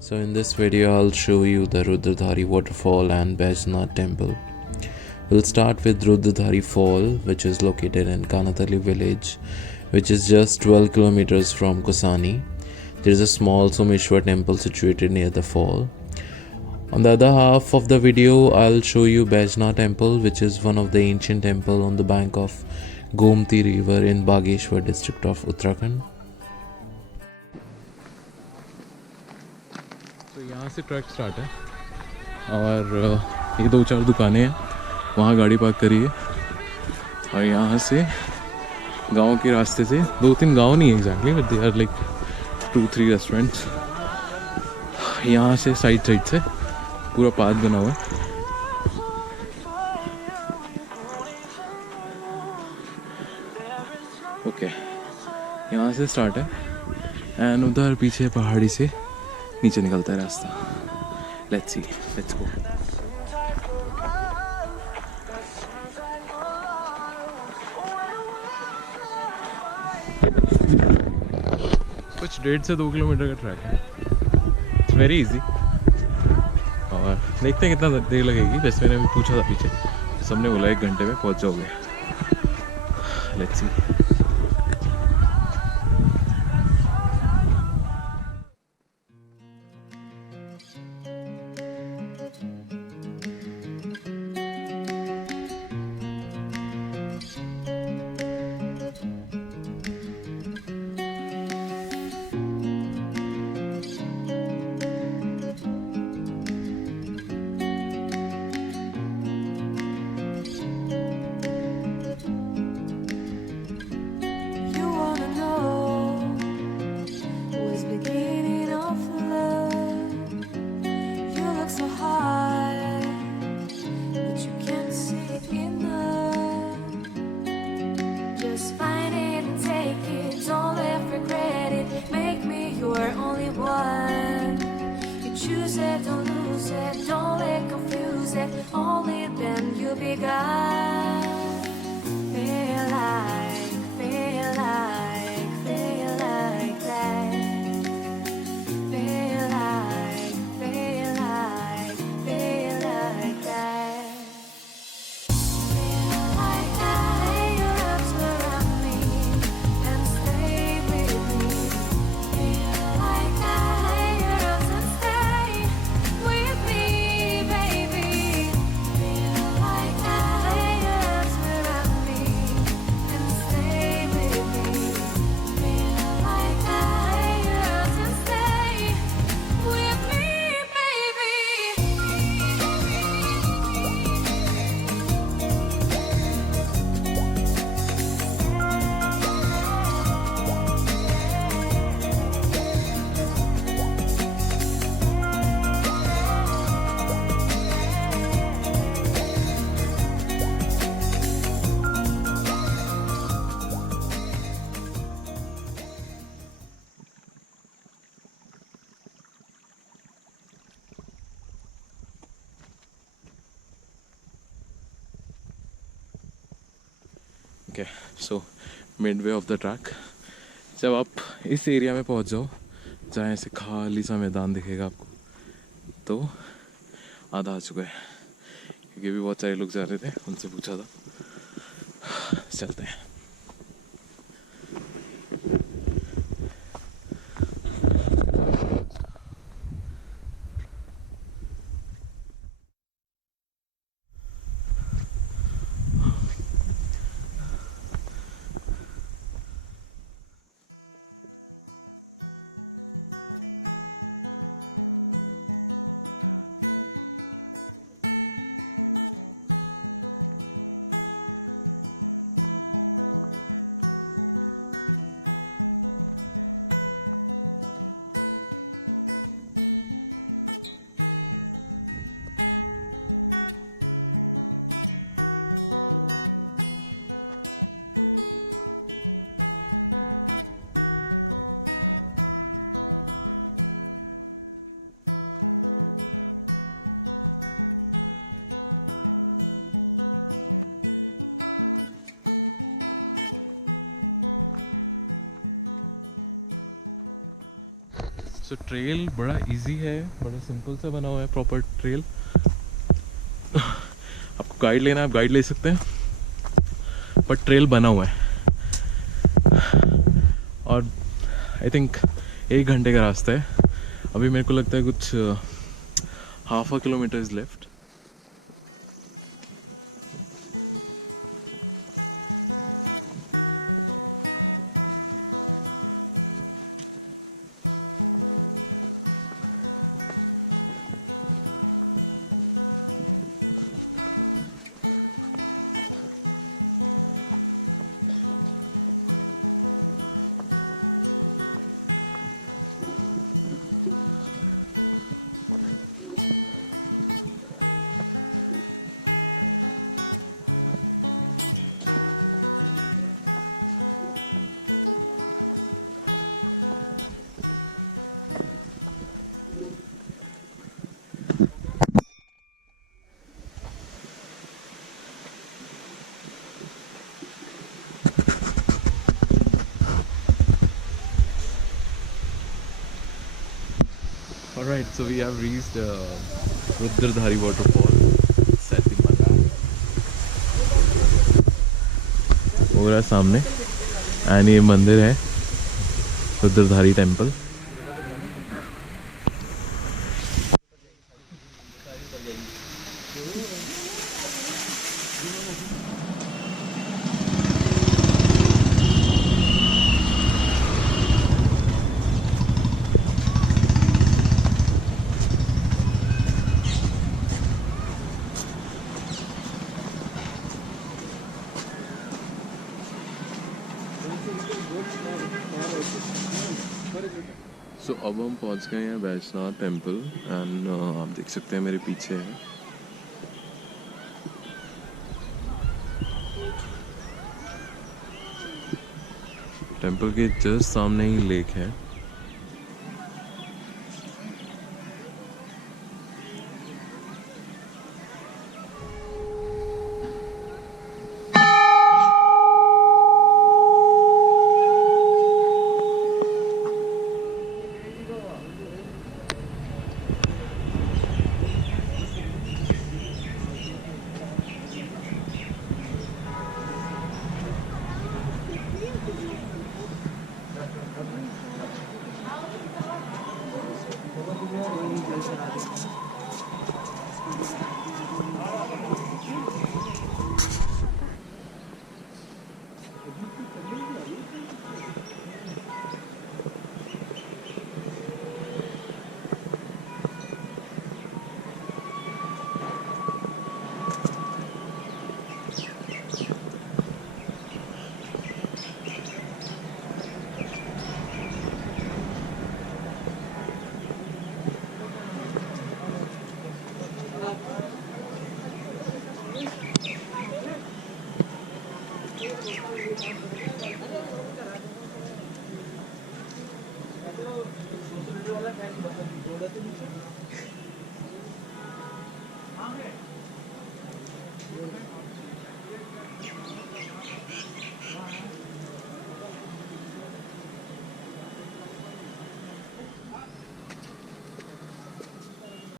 So in this video I'll show you the Rudradhari waterfall and Baijnath temple. We'll start with Rudradhari fall, which is located in Kanatali village, which is just 12 kilometers from Kausani. There is a small Someshwar temple situated near the fall. On the other half of the video I'll show you Baijnath temple, which is one of the ancient temple on the bank of Gomti river in Bageshwar district of Uttarakhand. तो यहाँ से track start है और ये 2-4 दुकानें हैं, वहाँ गाड़ी पार्क करी है और यहाँ से गांव के रास्ते से 2-3 गांव नहीं exactly but they are like 2-3 restaurants. यहाँ से साइड से पूरा पाथ बना हुआ है. ओके यहाँ से स्टार्ट है एंड उधर पीछे पहाड़ी से नीचे निकलता है रास्ता. Let's see, let's go. कुछ 1.5 से 2 किलोमीटर का ट्रैक है. इट्स वेरी इजी और देखते हैं कितना देर लगेगी. जैसे मैंने अभी पूछा था पीछे, सबने बोला 1 घंटे में पहुंच जाओगे. Let's see. Choose it, don't lose it, don't let confuse it. Only then you'll be God. Feel like that. Feel like that. Feel like that. Your arms around me and stay with me. Feel like that. Your arms and stay with me, baby. Feel like that. Your arms around me and stay with me. Feel like that. Your arms and stay with me, baby. Okay so Midway of the track. जब आप इस area में पहुंच जाओ जहाँ ऐसे खाली सा मैदान दिखेगा आपको, तो आधा आ चुका है. क्योंकि भी बहुत सारे लोग जा रहे थे, उनसे पूछा था. चलते हैं. सो ट्रेल बड़ा इजी है, बड़ा सिंपल सा बना हुआ है प्रॉपर ट्रेल। आपको गाइड लेना है आप गाइड ले सकते हैं, पर ट्रेल बना हुआ है। और आई थिंक 1 घंटे का रास्ता है। अभी मेरे को लगता है कुछ half a kilometre is left. Alright, so we have reached Rudradhari Waterfall. Setting my map. हो रहा है सामने, एंड ये मंदिर है रुद्रधारी टेम्पल। सो अब हम पहुंच गए हैं बैजनाथ टेम्पल, एंड आप देख सकते हैं मेरे पीछे है टेम्पल के जस्ट सामने ही लेक है।